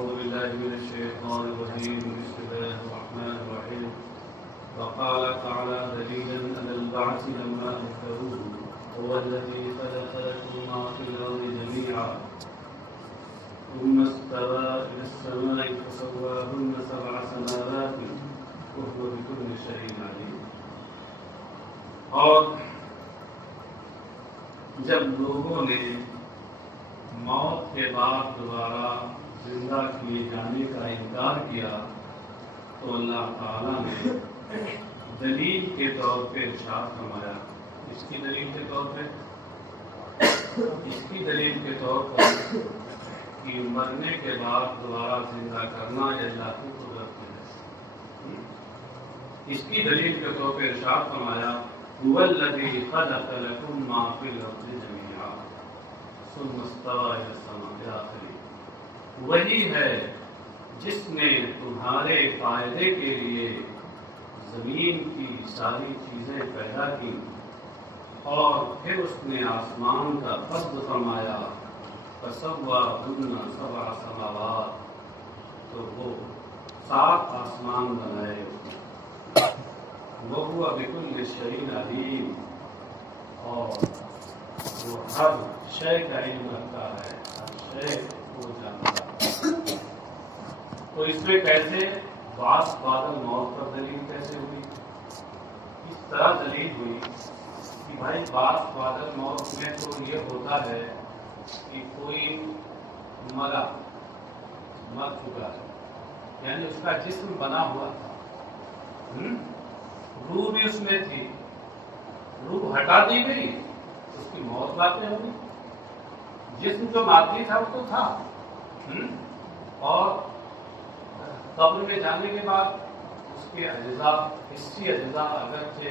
أعوذ بالله من الشيطان الرجيم بسم الله الرحمن الرحيم وقال تعالى دليلا على البعث لما أنكروه هو الذي خلق لكم ما في الأرض جميعا ثم استوى إلى السماء فسواهن سبع سماوات وهو بكل شيء عليم. اور جب لوگوں نے موت کے بعد دوبارہ زندہ کیے جانے کا انکار کیا تو اللہ تعالیٰ نے دلیل کے طور پہ ارشاد فرمایا. اس کی دلیل کے طور پر کہ مرنے کے بعد دوبارہ زندہ کرنا یہ اللہ کی قدرت ہے. اس کی دلیل کے طور پہ ارشاد فرمایا هو الذی خلق لکم ما فی الارض جمیعا ثم استوى إلى السماء آخری. وہی ہے جس نے تمہارے فائدے کے لیے زمین کی ساری چیزیں پیدا کی اور پھر اس نے آسمان کا قصد فرمایا فسواہن سبع سماوات تو وہ 7 آسمان بنائے. وہو بکل شیء علیم اور وہ ہر شے کا علم رکھتا ہے, ہر شے کو جانتا ہے. تو اس میں کیسے بعث بعد الموت پر دلیل کیسے ہوئی؟ اس طرح دلیل ہوئی کہ بھائی بعث بعد الموت میں تو یہ ہوتا ہے کہ کوئی مر چکا ہے, یعنی اس کا جسم بنا ہوا تھا, روح بھی اس میں تھی, روح ہٹا دی گئی اس کی موت واقع ہوگی. جسم جو مادی تھا وہ تو تھا, اور قبر میں جانے کے بعد اس کے اجزاء, حصی اجزاء اگرچہ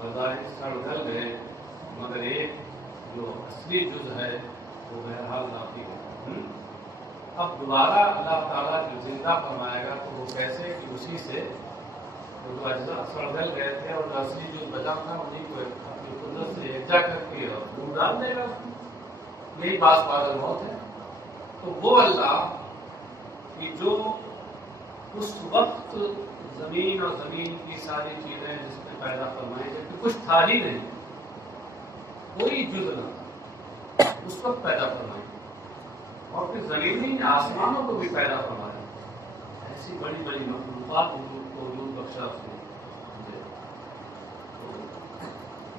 بظاہر سڑ گل گئے مگر ایک جو اصلی جز ہے وہ بہرحال باقی ہے. اب دوبارہ اللہ تعالیٰ جو زندہ فرمائے گا تو وہ کیسے کہ اسی سے جو اجزاء سڑ گل گئے تھے اور جو اصلی جو بچا تھا انہیں کو اپنی قدرت سے یکجا کر کے روح ڈال دے گا. یہی بعث بعد الموت ہے. تو وہ اللہ کہ جو اس وقت زمین اور زمین کی ساری چیزیں جس میں پیدا فرمائی جبکہ کچھ تھا ہی نہیں, کوئی جز نہ تھا, اس وقت پیدا فرمائی اور پھر زمینی آسمانوں کو بھی پیدا فرمایا. ایسی بڑی بڑی مخلوقات کو وجود بخشا اس نے.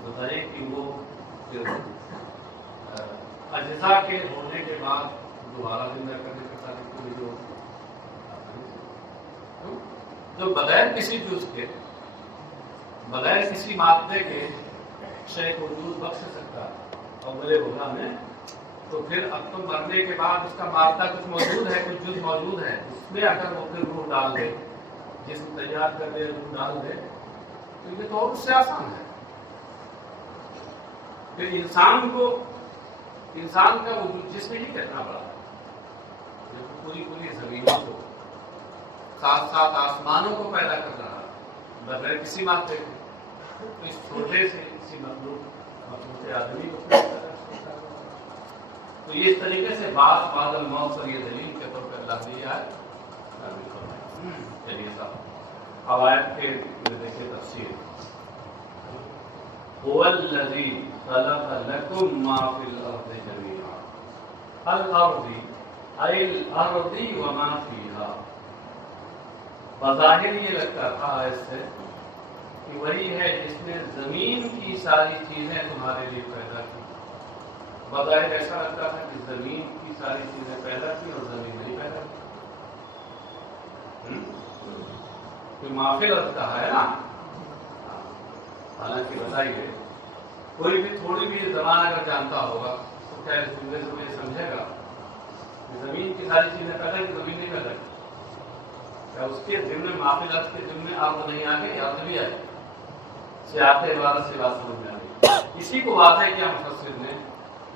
بتائیے کہ وہ اجزاء کے ہونے کے بعد دوبارہ زندہ کرنے کے ساتھ جو بغیر کسی جز کے, بغیر کسی مادے کے شے کو وجود بخش سکتا ہے اول بھلا میں, تو پھر اب تو مرنے کے بعد اس کا مادہ کچھ موجود ہے, کچھ جز موجود ہے, اس میں اگر وہ پھر روح ڈال دے, جسم تیار کر دے, روح ڈال دے, تو یہ تو اور اس سے آسان ہے. پھر انسان کا وجود جس میں ہی کتنا بڑا ہے, پوری زمینوں کو ساتھ آسمانوں کو پیدا کر رہا ہے بغیر کسی مادے کے, تو اس چھوٹے سے کسی مخلوق آدمی کو پیدا کر سکتا ہے. تو یہ اس طریقے سے بعث بعد الموت پر یہ دلیل کے طور پر اللہ نے ہے. چلیے صاحب اب آیت کے دیکھیے تفسیر. هو الذی خلق لکم ما فی الارض جمیعا. الارض ای الارض وما فیہا. بظاہر یہ لگتا تھا اس سے کہ وہی ہے جس نے زمین کی ساری چیزیں تمہارے لیے پیدا کی. بظاہر ایسا لگتا تھا کہ زمین کی ساری چیزیں پیدا کی اور زمین نہیں پیدا کی. کوئی معافی لگتا ہے نا. حالانکہ بتائیے کوئی بھی تھوڑی بھی زبان اگر جانتا ہوگا تو کیا اس جملے سے مجھے سمجھے گا کہ زمین کی ساری چیزیں پیدا کی, زمین نہیں پیدا کی. کیا اس کے ذمہ میں معافی لفظ کے ذمہ آپ نہیں آ گئے, یاد بھی آئے سیاق عبارت سے بات سمجھ میں آ گئی. اسی کو واضح کیا مفسر نے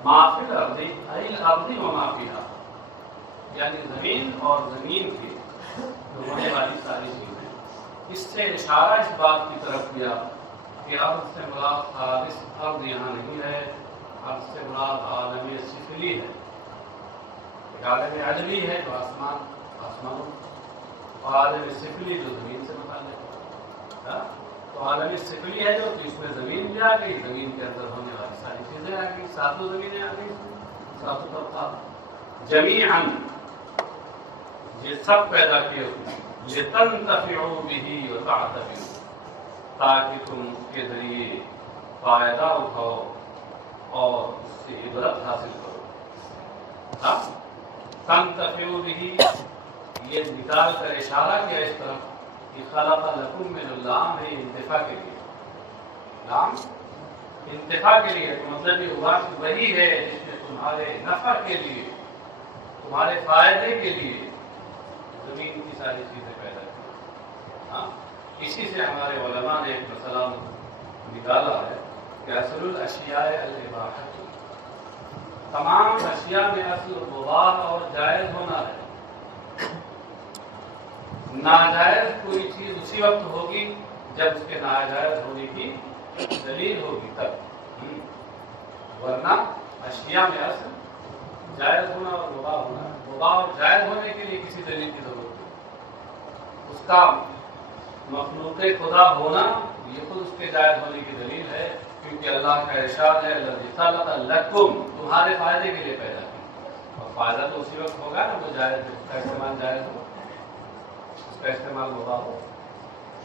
معافی الارض ای الارض و ما فیہا, یعنی زمین اور زمین کی ہونے والی ساری چیزیں. اس سے اشارہ اس بات کی طرف کیا کہ ارض سے مراد خالص ارض یہاں نہیں ہے, ارض سے مراد عالم سفلی ہے, عالم عجمی ہے جو آسمان آسمانوں اور عالم سفلی جو زمین سے متعلق ہے. تو عالم سفلی ہے جو تو اس میں زمین بھی آ گئی, زمین کے اندر ہونے والی ساری چیزیں آ گئی, ساتوں زمینیں آ گئی, ساتوں طبقات جمیعاً یہ سب پیدا کیے لتنتفعوا به وتعتبروا, تاکہ تم اس کے ذریعے فائدہ اٹھاؤ اور اس سے عبرت حاصل کرو. تنتفعوا به یہ نکال کر اشارہ کیا اس طرف کہ خلق لکم من اللام ہے انتفاع کے لیے, لام انتفاع کے لیے, تو مطلب یہ ہوا کہ وہی ہے جس نے تمہارے نفع کے لیے, تمہارے فائدے کے لیے زمین کی ساری چیزیں پیدا کی. اسی سے ہمارے علماء نے ایک مسئلہ نکالا ہے کہ اصل الاشیاء الاباحۃ, تمام اشیاء میں اصل مباح اور جائز ہونا ہے. ناجائز کوئی چیز اسی وقت ہوگی جب اس کے ناجائز ہونے کی دلیل ہوگی تب, ورنہ اشیاء میں اصل جائز ہونا اور مباح ہونا ہے. مباح اور جائز ہونے کے لیے کسی دلیل کی ضرورت ہے. اس کا مخلوق خدا ہونا یہ خود اس کے جائز ہونے کی دلیل ہے, کیونکہ اللہ کا ارشاد ہے الذی خلق لکم, تمہارے فائدے کے لیے پیدا کیا, اور فائدہ تو اسی وقت ہوگا نا وہ جائز ہے, اس کا استعمال جائز ہو, اس کا استعمال مباح ہو.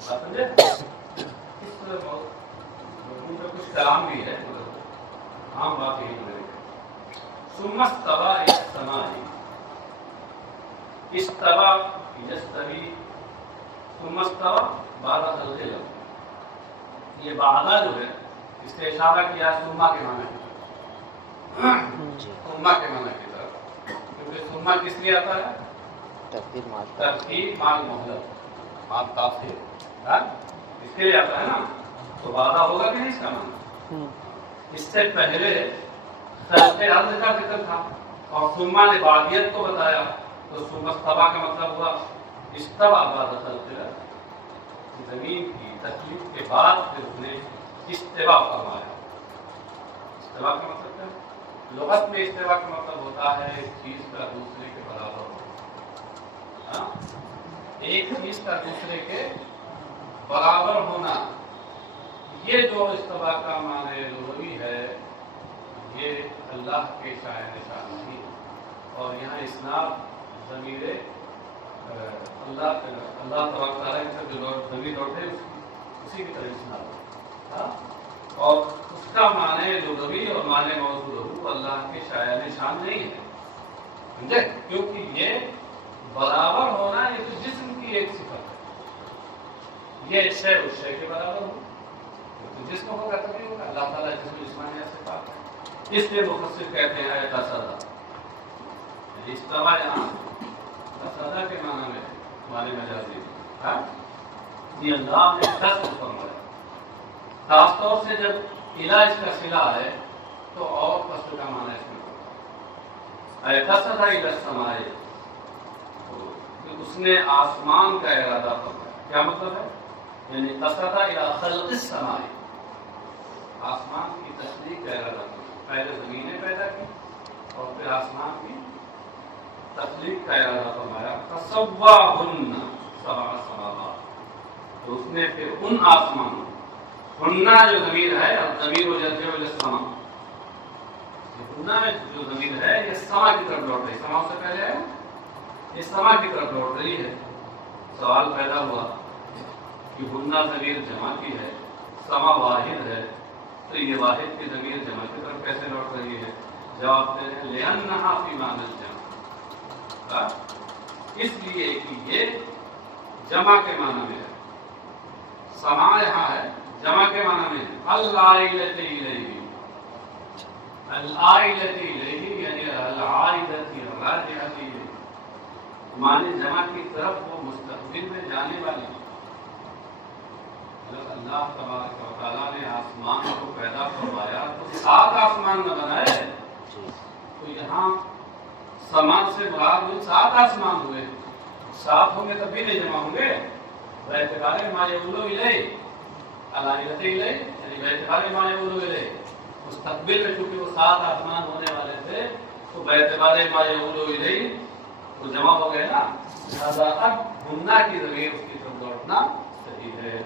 بات سمجھے؟ اس موضوع پہ کچھ کلام بھی ہے, عام بات یہی ہے. ثم استوى الى السماء, استوى یستوی, ثم استوى بعد خلق لکم, یہ بعدہ جو ہے اس سے اشارہ کیا سما کے معنی کی, سما کے معنی کی طرف, کیونکہ سما کس لیے آتا ہے؟ ترتیب مال مہلت, مال تاخیر, اس کے لیے آتا ہے نا. تو وعدہ ہوگا کہ نہیں اس کا معنی؟ اس سے پہلے خلق ارض کا ذکر تھا اور سما نے بعدیت کو بتایا, تو ثم استوى کا مطلب ہوا استوى بعد خلق الارض, زمین کی تخلیق کے بعد پھر اس نے استوا فرمایا. استوا کا مطلب کیا ہے؟ لغت میں استوا کا مطلب ہوتا ہے ایک چیز کا دوسرے کے برابر ہونا, ایک چیز کا دوسرے کے برابر ہونا. یہ جو استوا کا معنی لغوی ہے یہ اللہ کے شائع نشان نہیں, اور یہاں اسناد ضمیر اللہ تبارک تعالیٰ کی طرف جو ضمیر لوٹے اسی کی طرف اسناد, اور اس کا معنی لغوی اور معنی موضوع اللہ کے شائع نشان نہیں ہے, سمجھے؟ کیونکہ یہ برابر ہونا یہ تو جسم کی ایک صفت ہے, یہ شے اس شے کے برابر ہو, تو جسم ہوگا تبھی ہوگا. اللہ تعالیٰ جسم جسمانیت سے پاک ہے, اس لیے مفسر کہتے ہیں تصدا, استوا یہاں تصدا کے معنی میں معنی مجازی ہے. یہ اللہ نے قصد فرمایا, خاص طور سے جب الہ اس کا صلہ ہے تو اور قصد کا معنی اس میں ہوتا ہے. قصد الى السماء, اس نے آسمان کا ارادہ فرمایا. کیا مطلب ہے؟ یعنی قصد الى خلق السماء, آسمان کی تخلیق کا ارادہ فرمایا. پہلے زمینیں پیدا کی اور پھر آسمان کی تخلیق کا ارادہ فرمایا. فسواہن سبع سماوات, تو اس نے پھر ان آسمانوں, ہننا جو ضمیر ہے, اور ضمیر و یرجع الی السماء, ہننا میں جو ضمیر ہے یہ سما کی طرف لوٹ رہی, سما سے پہلے ہے یہ سما کی طرف لوٹ رہی ہے. سوال پیدا ہوا کہ ہننا ضمیر جمع کی ہے, سما واحد ہے, تو یہ واحد کی ضمیر جمع کی طرف کیسے لوٹ رہی ہے؟ جواب دے رہے ہیں لأنہا فی معنی الجمع, اس لیے کہ یہ جمع کے معنی میں ہے. سما یہاں ہے جمع کے معنی میں ہے. العائلۃ الیہ, العائلۃ الیہ یعنی العائدۃ الراجعۃ الیہ, معنی جمع کی طرف وہ مستقبل میں جانے والی. جب اللہ تبارک و تعالیٰ نے آسمان کو پیدا فرمایا تو 7 آسمان نہ بنائے, تو یہاں سما سے مراد 7 آسمان ہوئے. 7 ہوں گے تب بھی نہیں جمع ہوں گے. باعتبار ما یعود الیہ, العائلۃ الیہ یعنی باعتبار ما یعود الیہ, مستقبل میں چونکہ وہ 7 آسمان ہونے والے تھے تو باعتبار ما یعود الیہ تو جمع ہو گئے نا، لہٰذا اب ہننا کی ضمیر اس کی طرف لوٹنا صحیح ہے۔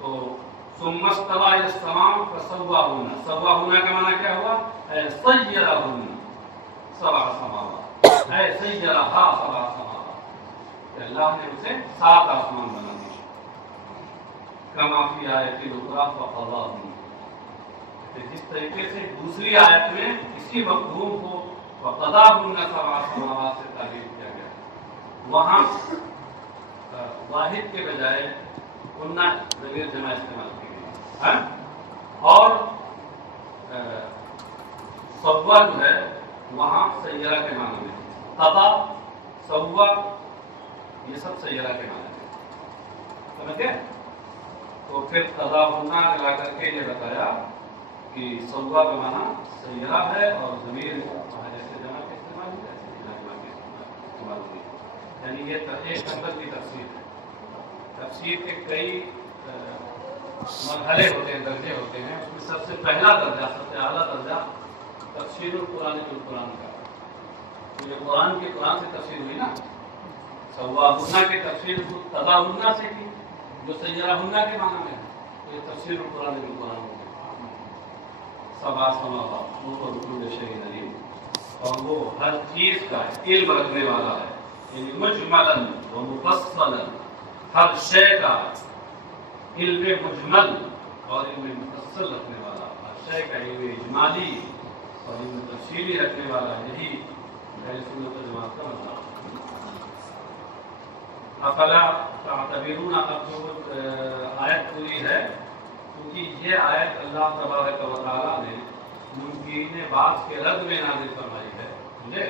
تو ثم استوى الى السماء فسواهن، سواهن کا معنی کیا ہوا؟ سيرهن سبع سماوات، سيرها سبع سماوات، کہ اللہ نے اسے 7 آسمان بنا دیے۔ کما فی آیت الاخری فقضاهن، جس طریقے سے دوسری آیت میں اسی مفہوم کو وقضاهن سبع سماوات سے تعبیر کیا گیا، وہاں واحد کے بجائے ہننا ضمیر جمع استعمال کی گئی، اور سوا جو ہے وہاں سیارہ کے معنی میں، قضا سوا یہ سب سیارہ کے معنی میں، سمجھ گئے؟ تو پھر قضا ہننا لا کر کے یہ بتایا کہ سوا کا معنی سیارہ ہے، اور ضمیر جیسے جمع کے استعمال ہوئی ایسے جمع کے استعمال ہوئی، یعنی یہ ایک نمبر کی تفسیر ہے۔ تفسیر کے کئی مرحلے ہوتے ہیں، درجے ہوتے ہیں، اس میں سب سے پہلا درجہ، سب سے اعلیٰ درجہ تفسیر القرآن بالقرآن کا، تو یہ قرآن کے قرآن سے تفسیر ہوئی نا، سواہنہ کی تفسیر قضاہنہ سے کی جو سیرہنہ کے معنی میں ہے، تو یہ تفسیر القرآن بالقرآن ہو گئی۔ سبع سماوات وہ بکل شیء علیم، اور وہ ہر چیز کا علم رکھنے والا ہے، یعنی مجملا و مفصلا، ہر شے کا علم مجمل اور علم مفصل رکھنے والا، ہر شے کا علم اجمالی اور علم تفصیلی رکھنے والا، یہی اہل سنت و جماعت کا مطلب۔ افلا تعتبرون، اب جو آیت پوری ہے، کیونکہ یہ آیت اللہ تبارک و تعالیٰ نے منکرین بعض کے رد میں نازل فرمائی ہے، سمجھے؟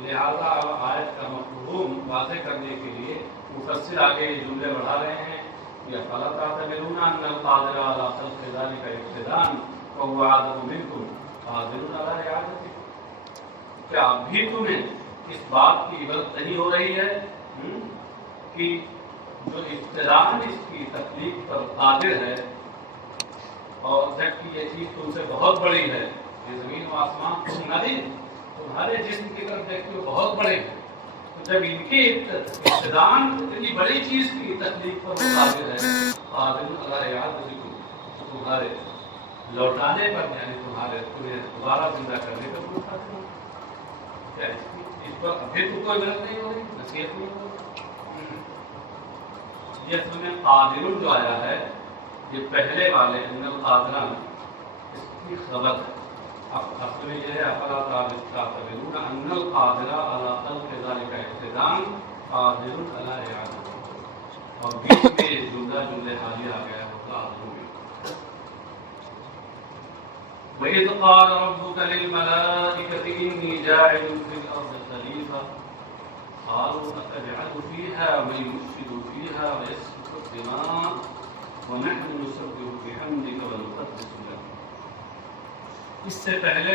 لہذا اب آیت کا مفہوم واضح کرنے کے لیے مفسر آگے یہ جملے بڑھا رہے ہیں کہ افلا تعتبرون ان القادر علی خلق ذلک ابتداء وهو اعظم منکم قادر علی اعادته، کیا ابھی تمہیں اس بات کی عبرت نہیں ہو رہی ہے کہ جو ابتداء اس کی تخلیق پر قادر ہے، اور جبکہ یہ چیز تم سے بہت بڑی ہے، یہ زمین و آسمان تم نہیں، تمہارے جسم کی طرف دیکھتے ہو بہت بڑے ہیں، تو جب ان کی ابتداء اتنی بڑی چیز کی تخلیق پر قادر ہے، قادر علی اعادتکم، تو تمہارے لوٹانے پر، یعنی تمہیں دوبارہ زندہ کرنے پر کوئی قادر نہیں، کیا اس پر ابھی تم کو عبرت نہیں ہو رہی، نصیحت نہیں ہو رہی؟ یہ تمہیں قادر جو آیا ہے، یہ پہلے والے ان القادران اس کی خبر ہے۔ اب اصل میں یہ ہے افلا تعتبرون ان القادر علی خلق ذلک ابتداء قادر علی اعادتہ، اور بیچ میں یہ جملہ حالیہ آ گیا ہے قادر میں۔ وَإِذْ قَالَ رَبُّكَ لِلْمَلَائِكَةِ إِنِّي جَاعِلٌ فِي الْأَرْضِ خَلِيفَةً قالوا أتجعل فيها من يفسد فيها ويسفك الدماء ونحن نسبح بحمدك ونقدس لك، اس سے پہلے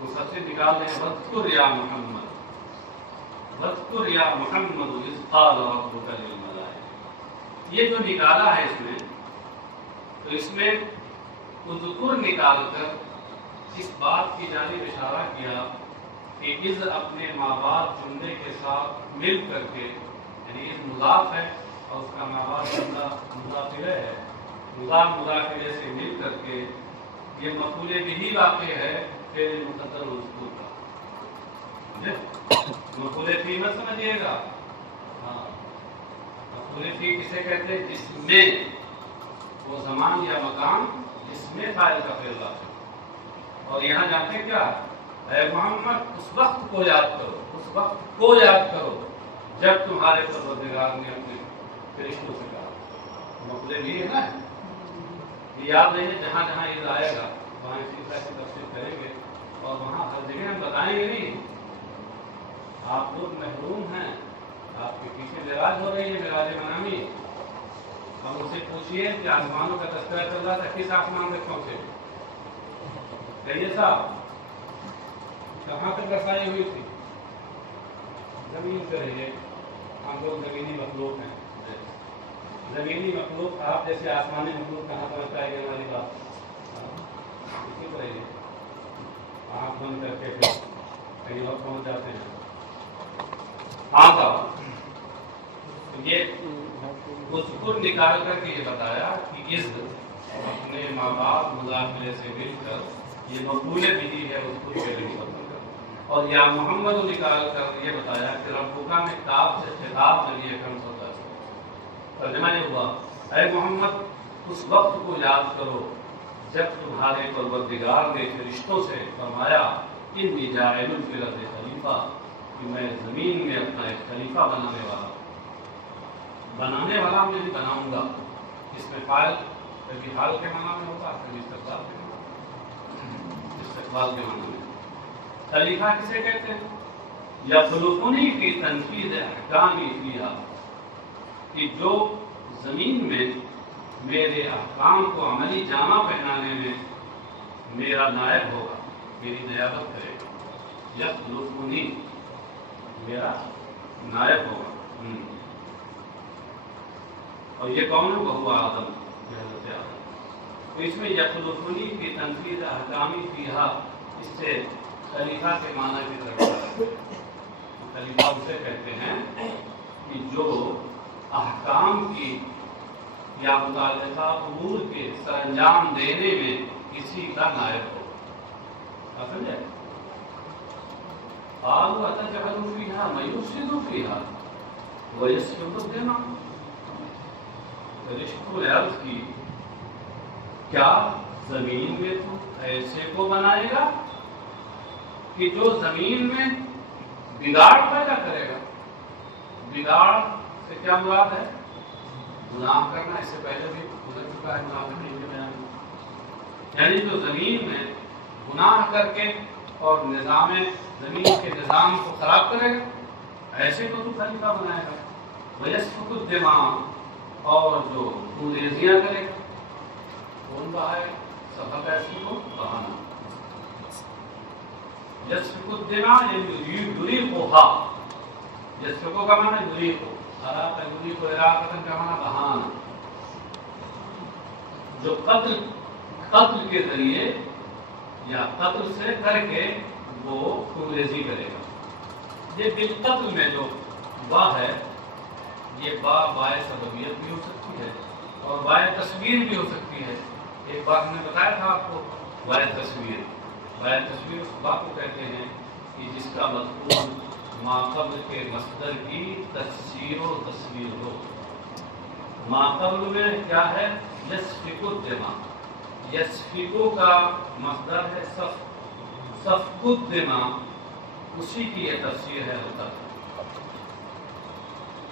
وہ سب سے نکال رہے ہیں واذکر یا محمد، واذکر یا محمد اذ قال ربک للملائکہ، یہ جو نکالا ہے اس میں، تو اس میں اذکر نکال کر اس بات کی جانب اشارہ کیا کہ اذ اپنے ماں باپ جملے کے ساتھ مل کر کے، یعنی اذ مضاف ہے اور اس کا ماں باپ جملہ مضاف الیہ ہے، مضاف الیہ سے مل کر کے یہ مفعول بہ واقع ہے فعل مقدر مذکور کا، مفعول فی مت سمجھیے گا، ہاں مفعول فی کسے کہتے ہیں؟ جس میں وہ زمان یا مکان جس میں فاعل کا فعل واقع، اور یہاں جانتے کیا، اے محمد اس وقت کو یاد کرو، اس وقت کو یاد کرو جب تمہارے پروردگار نے اپنے فرشتوں سے کہا، مطلب یہ ہے نا، یہ یاد رہے جہاں جہاں یہ آئے گا وہاں اسی طرح کی تفصیل کریں گے، اور وہاں ہر جگہ ہم بتائیں گے نہیں، آپ لوگ محروم ہیں، آپ کے پیچھے معراج ہو رہی ہے، معراج منامی، ہم اسے پوچھئے کہ آسمانوں کا تذکرہ چل رہا تھا، کس آسمان تک پہنچے؟ کہیے صاحب کہاں تک رسائی ہوئی تھی؟ زمین پہ رہیے، ہم لوگ زمینی مخلوق ہیں، زمینی مخلوق آپ جیسے آسمانی مخلوق کہاں پہنچ پائے گی؟ ہماری بات اسی پر رہیے، آنکھ بند کر کے کہیں اور پہنچ جاتے ہیں. ہاں صاحب یہ اس کو نکال کر کے یہ بتایا کہ اس اپنے ماں باپ مذاکرے سے مل کر یہ مقبول بھی ہے اس کو پہلے مکمل کر. اور یا محمد نکال کر یہ بتایا کہ ربکا میں کاف سے خطاب نبی اکرم صلی اللہ علیہ وسلم. ترجمہ یہ ہوا اے محمد اس وقت کو یاد کرو جب تمہارے پروردگار نے فرشتوں سے فرمایا انی جاعل فی الارض خلیفہ کہ میں زمین میں اپنا ایک خلیفہ بنانے والا میں بھی بناؤں گا. اس میں فاعل کبھی حال کے معنی میں ہوگا کبھی استقبال کے معنی میں. خلیفہ کسے کہتے ہیں؟ یخلفنی فی تنفیذ احکامی فیہا کہ جو زمین میں میرے احکام کو عملی جامہ پہنانے میں میرا نائب ہوگا، میری نیابت کرے گا. یخلفنی میرا نائب ہوگا. اور یہ کون ہے؟ وہ آدم، حضرت آدم. تو اس میں یخلفنی کی تنفیذ احکامی فیہا اس سے خلیفہ کے معنی کی طرف خلیفہ اسے کہتے ہیں کہ جو احکام کی یا متعلقہ امور کے سر انجام دینے میں کسی کا نائب ہو. سمجھے؟ قالوا اتجعل فيها من يفسد فيها ويسفك الدماء. فرشتوں نے عرض کی کیا زمین میں تو ایسے کو بنائے گا کہ جو زمین میں بگاڑ پیدا کرے گا. بگاڑ سے کیا مراد ہے؟ گناہ کرنا. اس سے پہلے بھی گزر چکا ہے منافقین کے بیان میں. یعنی جو زمین میں گناہ کر کے اور زمین کے نظام کو خراب کرے گا ایسے کو تو خلیفہ بنائے گا. ویسفک الدماء اور جو خونریزیاں کرے گا. کون بہائے؟ سبب ایسی کو بہانا. یسفک الدماء یریقھا. یسفکو کا معنی یریقھو. اراق یریقھو اراقۃ کا معنی بہانا. جو قتل کے ذریعے یا قتل سے کر کے وہ خونریزی کرے گا. یہ بالقتل میں جو با ہے یہ بائے سببیت بھی ہو سکتی ہے اور بائے تصویر بھی ہو سکتی ہے. ایک بات ہم نے بتایا تھا آپ کو بائے تصویر. بائے تصویر اس بات کو کہتے ہیں کہ جس کا مضمون ما قبل کے مصدر کی تفسیر و تصویر ہو. ما قبل میں کیا ہے؟ یسفک الدماء. یسفکو کا مصدر ہے سفک الدماء. اسی کی یہ تفسیر ہے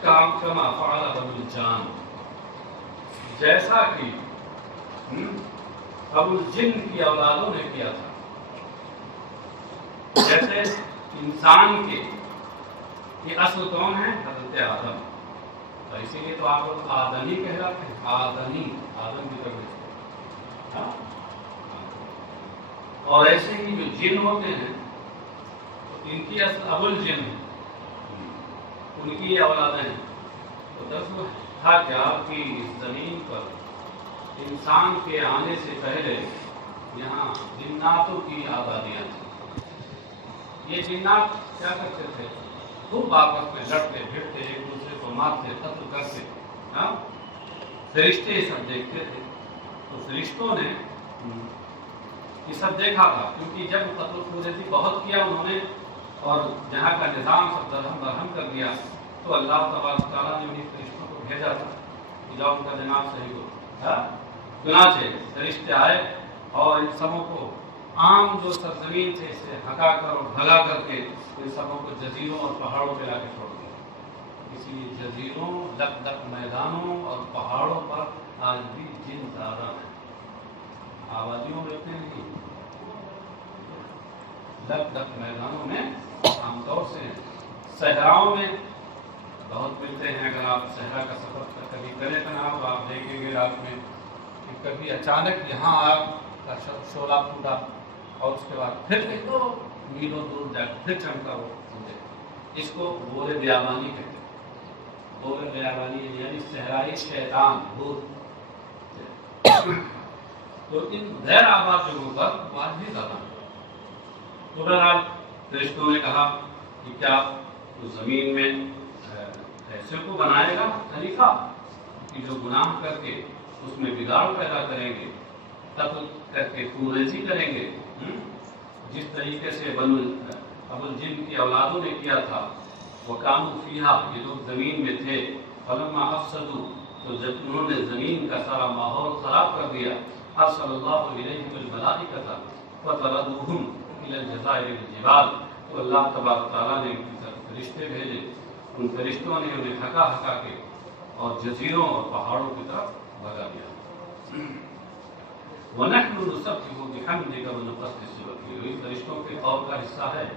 کام کما فعل ابو الجان. جیسا کہ ابو الجن کی اولادوں نے کیا تھا. جیسے انسان کے یہ اصل کون ہے؟ حضرت آدم. تو اسی لیے تو آپ لوگ آدمی کہلاتے ہیں. آدمی آدم کی طرف. اور ایسے ہی جو جن ہوتے ہیں ان کی اصل ابو الجن ہے. ان کی یہ اولادیں ہیں. تو دراصل تھا کیا کہ اس زمین پر انسان کے آنے سے پہلے یہاں جناتوں کی آبادیاں تھیں. یہ جنات کیا کرتے تھے؟ خوب آپس میں لڑتے بھیڑتے ایک دوسرے کو مارتے قتل کرتے. فرشتے یہ سب دیکھتے تھے. تو فرشتوں نے یہ سب دیکھا تھا کیونکہ جب قتل خونریزی بہت کیا انہوں نے اور جہاں کا نظام سب درہم برہم کر دیا تو اللہ تبارک تعالیٰ نے انہیں فرشتوں کو بھیجا تھا کہ جاؤ ان کا جناب صحیح ہو. چنانچہ فرشتے آئے اور ان سبوں کو عام جو سرزمین تھے اسے ہٹا کر اور بھگا کر کے ان سبوں کو جزیروں اور پہاڑوں پہ لا کے چھوڑ دیا. اسی لیے جزیروں لک لک میدانوں اور پہاڑوں پر آج بھی جن زیادہ ہیں. آبادیوں میں اتنے نہیں. لک لک میدانوں میں عام طور سے صحراؤں میں بہت ملتے ہیں. اگر آپ صحرا کا سفر کبھی کریں تو آپ دیکھیں گے رات میں کہ کبھی اچانک یہاں آگ کا شعلہ پھوٹا اور اس کے بعد پھر دیکھو میلوں دور جا کر پھر چمکا وہ مجھے. اس کو بورے بیابانی کہتے ہیں. بورے بیابانی یعنی صحرائی شیطان بھوت. تو ان غیر آباد جگہوں پر آج بھی زیادہ. تو بہرحال فرشتوں نے کہا کہ کیا تو زمین میں ایسے کو بنائے گا خلیفہ کہ جو گناہ کر کے اس میں بگاڑ پیدا کریں گے، قتل کر کے خونریزی کریں گے، جس طریقے سے بنو ابو الجن کی اولادوں نے کیا تھا۔ وَقَامُوا فِيهَا، یہ لوگ زمین میں تھے، فَلَمَّا أَفْسَدُوا، تو جب انہوں نے زمین کا سارا ماحول خراب کر دیا، أَرْسَلَ اللَّهُ إِلَيْهِمُ الْمَلَائِكَةَ وَطَرَدُوهُمْ إِلَى الْجَزَائِرِ الْجِبَالِ، تو اللہ تبارک تعالیٰ نے ان کی طرف فرشتے بھیجے، ان فرشتوں نے انہیں ہکا ہکا کے اور جزیروں اور پہاڑوں کی طرف بھگا دیا۔ وَنَحْنُ نُسَبِّحُ بِحَمْدِكَ وَنُقَدِّسُ لَكَ، یہ فرشتوں کے قول کا حصہ ہے،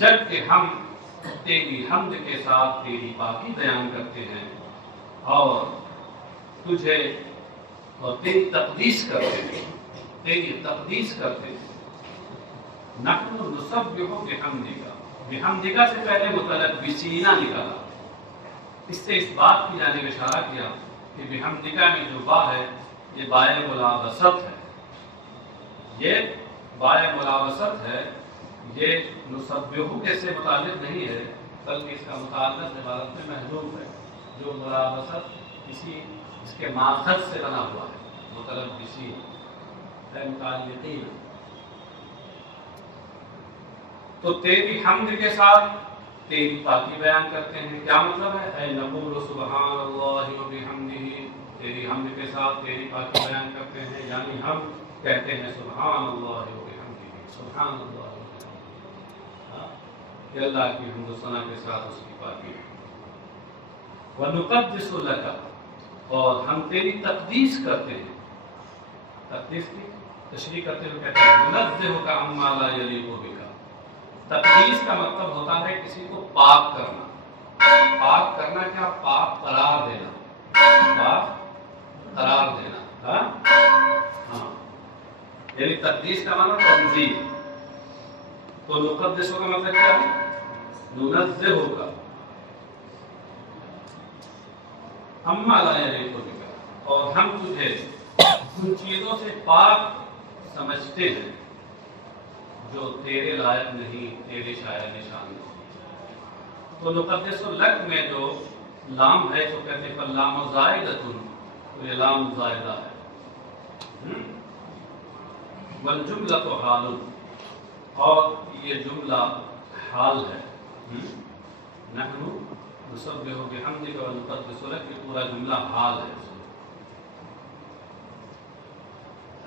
جب کہ ہم تیری حمد کے ساتھ تیری پاکی بیان کرتے ہیں اور تجھے اور تیری تقدیس کرتے ہیں، تیری تقدیس کرتے ہیں۔ نحن نسبح بحمدک، بحمدک سے پہلے متلبسین نکالا، اس سے اس بات کی جانب اشارہ کیا کہ بحمدک میں جو با ہے یہ بائے ملاوست ہے، یہ بائے ملاوست ہے، یہ نسبح کے سے متعلق نہیں ہے بلکہ اس کا متعلق عبارت میں محذوف ہے، جو ملاوست کسی اس کے ماخذ سے بنا ہوا ہے، متلبسین ہے متعلقین۔ تو تیری حمد کے ساتھ تیری پاکی بیان کرتے ہیں، کیا مطلب ہے؟ اے نقول سبحان اللہ و بحمدہ، تیری حمد کے ساتھ تیری پاکی بیان کرتے ہیں، یعنی ہم کہتے ہیں سبحان اللہ و بحمدہ، سبحان اللہ و بحمدہ، کہ اللہ کی حمد و ثنا کے ساتھ اس کی پاکی ہے۔ وَنُقَدِّسُ لَكَ، اور ہم تیری تقدیس کرتے ہیں، تقدیس کی تشریح کرتے ہوئے کہتے ہیں نُنَزِّهُكَ عَمَّا لَا يَلِيقُ بِكَ۔ تقدیس کا مطلب ہوتا ہے کسی کو پاک کرنا، پاک کرنا کیا؟ پاک قرار دینا، پاک قرار دینا، ہاں، یعنی تقدیس کا مطلب تنزیہ۔ تو نقدس کا مطلب کیا ہے؟ ننزہ ہوگا اما لا یلیق بک، اور ہم تجھے ان چیزوں سے پاک سمجھتے ہیں جو تیرے لائق نہیں، تیرے شاعر نشان نہیں۔ تو نقدس لک میں جو لام ہے تو کہتے ہیں فاللام زائدۃ، تو یہ لام زائدہ ہے، والجملۃ حال، اور یہ جملہ حال ہے، نحن نسبح بحمدک ونقدس لک، یہ پورا جملہ حال ہے۔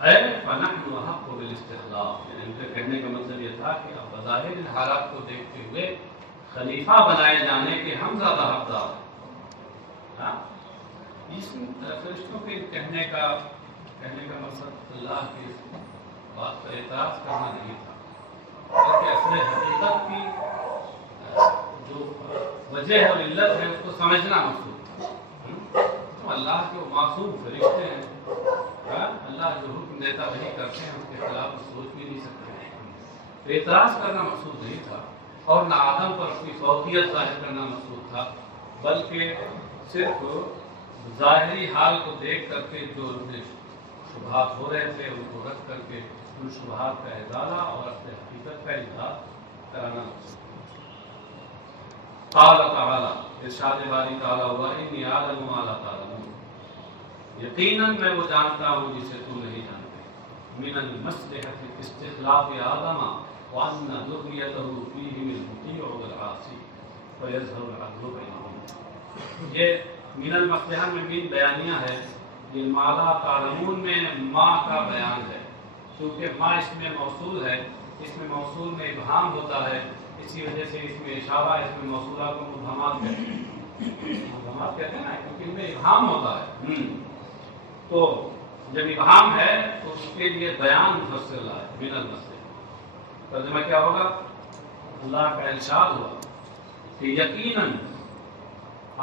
اے فنحن احق بالاستخلاف، یعنی ان کے کہنے کا مطلب یہ تھا کہ اب بظاہر ان حالات کو دیکھتے ہوئے خلیفہ بنائے جانے کے ہم زیادہ حقدار ہیں۔ اس فرشتوں کے کہنے کا مقصد اللہ کی بات پر اعتراض کرنا نہیں تھا، بلکہ اصل حقیقت کی جو وجہ اور علت ہے اس کو سمجھنا مقصود تھا۔ تو اللہ کے وہ معصوم فرشتے ہیں، اللہ جو حکم دیتا وہی کرتے ہیں، اس کے خلاف سوچ بھی نہیں سکتے۔ اعتراض کرنا مقصود نہیں تھا، اور نہ آدم پر اپنی فوقیت ظاہر کرنا مقصود تھا، بلکہ صرف ظاہری حال کو دیکھ کر کے جو شبہات ہو رہے تھے ان کو رکھ کر کے ان شبہات کا ازالہ اور اصل حقیقت کا اظہار کرانا مقصود تھا۔ قال تعالیٰ، ارشاد باری تعالیٰ ہوا انی اعلم ما لا تعلمون، یقیناً میں وہ جانتا ہوں جسے تم نہیں جانتے، من المصلحۃ استخلاف آدم وان ذریتہ فیہم المطیع والعاصی فیظہر العدل بینہم۔ یہ من المصلحہ میں بھی بیانیہ ہے، یہ ما لا تعلمون میں ما کا بیان ہے، کیونکہ ما اس میں موصول ہے، اس میں موصول میں ابہام ہوتا ہے، اسی وجہ سے اس میں اشارہ، اس میں موصولہ کو مبہمات کہتے ہیں، مبہمات کہتے ہیں نا، کیونکہ ان میں ابہام ہوتا ہے۔ تو جب ابہام ہے تو اس کے لیے بیان مفسر اللہ ہے، من المصلحہ۔ ترجمہ کیا ہوگا؟ اللہ کا ارشاد ہوا کہ یقیناً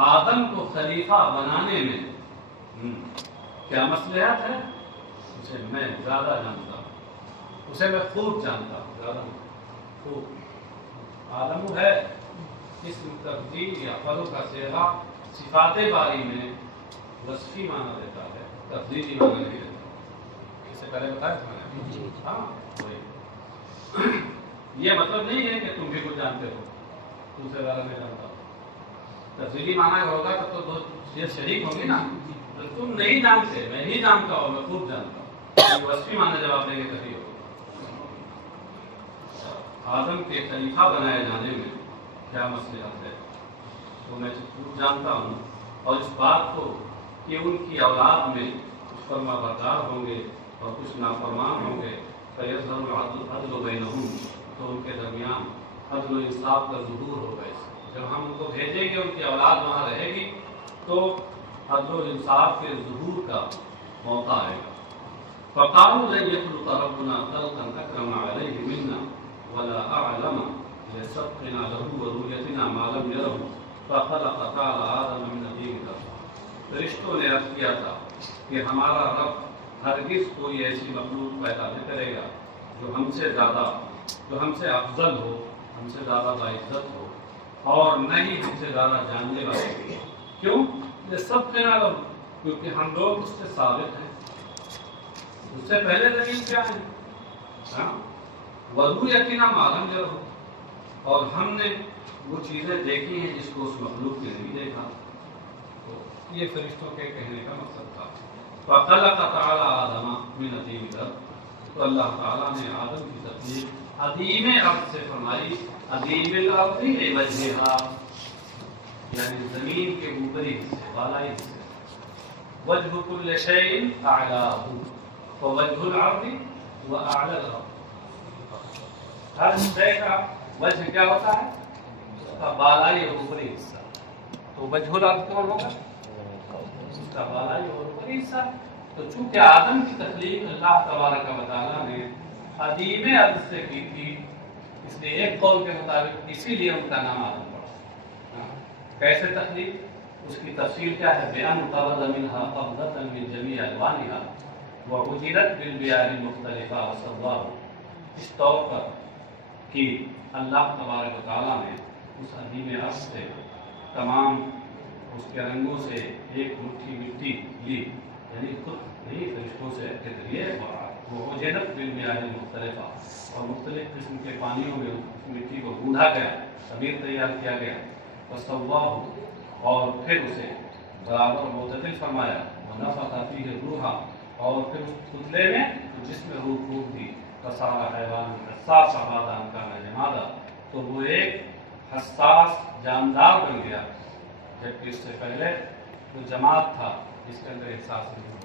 آدم کو خلیفہ بنانے میں کیا مصلحت ہے، اسے میں زیادہ جانتا ہوں، اسے میں خوب جانتا ہوں، زیادہ خوب۔ آدم ہے اسم تفضیل یا فعل کا صیغہ صفات باری میں وصفی معنی دیتا ہے، تفضیلی معنی نہیں دیتا۔ اس سے پہلے بتایا تھا میں نے، ہاں وہی۔ یہ مطلب نہیں ہے کہ تم بھی کچھ جانتے ہو، تم سے زیادہ میں جانتا ہوں. تفصیلی معنی ہوگا تب تو دو چیز شریک ہوں گی نا. تو تم نہیں جانتے، میں ہی جانتا ہوں، میں خود جانتا ہوں. وصفی معنی جب آپ دیں گے تبھی ہوگا. آدم کے خلیفہ بنائے جانے میں کیا مصلحت ہے تو میں خوب جانتا ہوں. اور اس بات کو کہ ان کی اولاد میں کچھ فرما بردار ہوں گے اور کچھ نافرمان ہوں گے، فیظہر العدل بینہم، تو ان کے درمیان عدل و انصاف کا ظہور ہوگا. جب ہم ان کو بھیجیں گے، ان کی اولاد وہاں رہے گی، تو عدل و انصاف کے ظہور کا موقع آئے گا. فقالوا لن يخلق ربنا خلقا اكرم عليه منا ولا اعلم لسبقنا له ورؤيتنا ما لم يره فخلق تعالى آدم من طين. فرشتوں نے عرض کیا تھا کہ ہمارا رب ہرگز کوئی ایسی مخلوق پیدا نہیں کرے گا جو ہم سے زیادہ، جو ہم سے افضل ہو، ہم سے زیادہ باعزت ہو، اور نہ ہی ہم سے زیادہ جاننے والے ہو. کیوں؟ یہ سب کے نام، کیونکہ ہم لوگ اس سے ثابت ہیں. اس سے پہلے زمین کیا ہے؟ وضو یقینا معلوم جو ہو، اور ہم نے وہ چیزیں دیکھی ہیں جس کو اس مخلوق نے نہیں دیکھا. تو یہ فرشتوں کے کہنے کا مقصد تھا. فخلق تعالی آدم من عظیم الارض، تو اللہ تعالیٰ نے آدم کی تخلیق عظیم ارض سے فرمائی. عظیم الارض لوجہہا، یعنی زمین کے اوپری حصے، بالائی حصے. وجہ کل شیء اعلاہ، ووجہ الارض واعلی الارض. ہر شے کا وجہ کیا ہوتا ہے؟ اس کا بالائی اور اوپری حصہ. تو وجہ الارض کون ہوگا؟ اس کا بالائی اور اوپری حصہ. تو چونکہ آدم کی تخلیق اللہ تبارک و تعالیٰ نے عظیم ارض سے کی تھی، اس لیے ایک قول کے مطابق اسی لیے ان کا نام آدم پڑا. کیسے تخلیق؟ اس کی تفصیل کیا ہے؟ بیان قبض منہا قبضۃ من جمیع الوانہا وعجلت بالمیاہ المختلفہ وسواہ. اس طور پر کہ اللہ تبارک و تعالیٰ نے اس عظیم ارض سے تمام اس کے رنگوں سے ایک مٹھی مٹی لی، یعنی خود نہیں فرشتوں سے کے ذریعے، وہ عجلت بالمیاہ المختلفہ، اور مختلف قسم کے پانیوں میں مٹی کو گوندھا گیا، خمیر تیار کیا گیا. وسواہ، اور پھر اسے برابر معتدل فرمایا. ونفخ فیہ روحا، اور پھر اس پتلے میں جس میں روح پھونک دی. فصار حیوان حساس بعد ان کان جمادا، تو وہ ایک حساس جاندار بن گیا، جبکہ اس سے پہلے وہ جماعت تھا جس کے اندر احساس نہیں.